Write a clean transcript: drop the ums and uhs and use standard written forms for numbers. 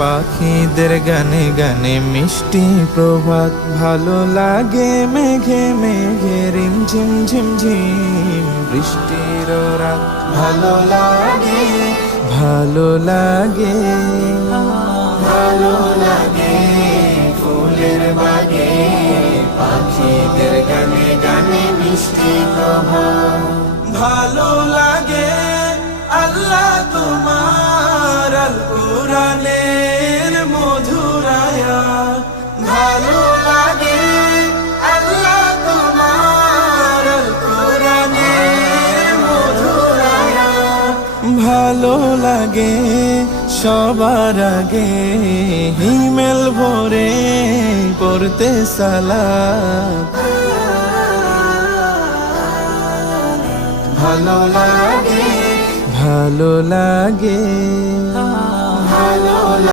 পাখিদের গানে গানে মিষ্টি প্রভাত, ভালো লাগে মেঘে মেঘে রিমঝিম ঝিমঝিম বৃষ্টির রাত, ভালো লাগে ভালো লাগে ভালো লাগে ফুলের বাগে পাখিদের গানে গানে মিষ্টি প্রভাত। ভালো লাগে আল্লাহ তোমার আল কুরআনের মধুর আয়াত, ভালো লাগে আল্লাহ তোমার আল কুরআনের মধুর আয়াত, ভালো লাগে সবার আগে হিমেল ভরে পড়তে সালাত, ভালো লাগে ভালো লাগে।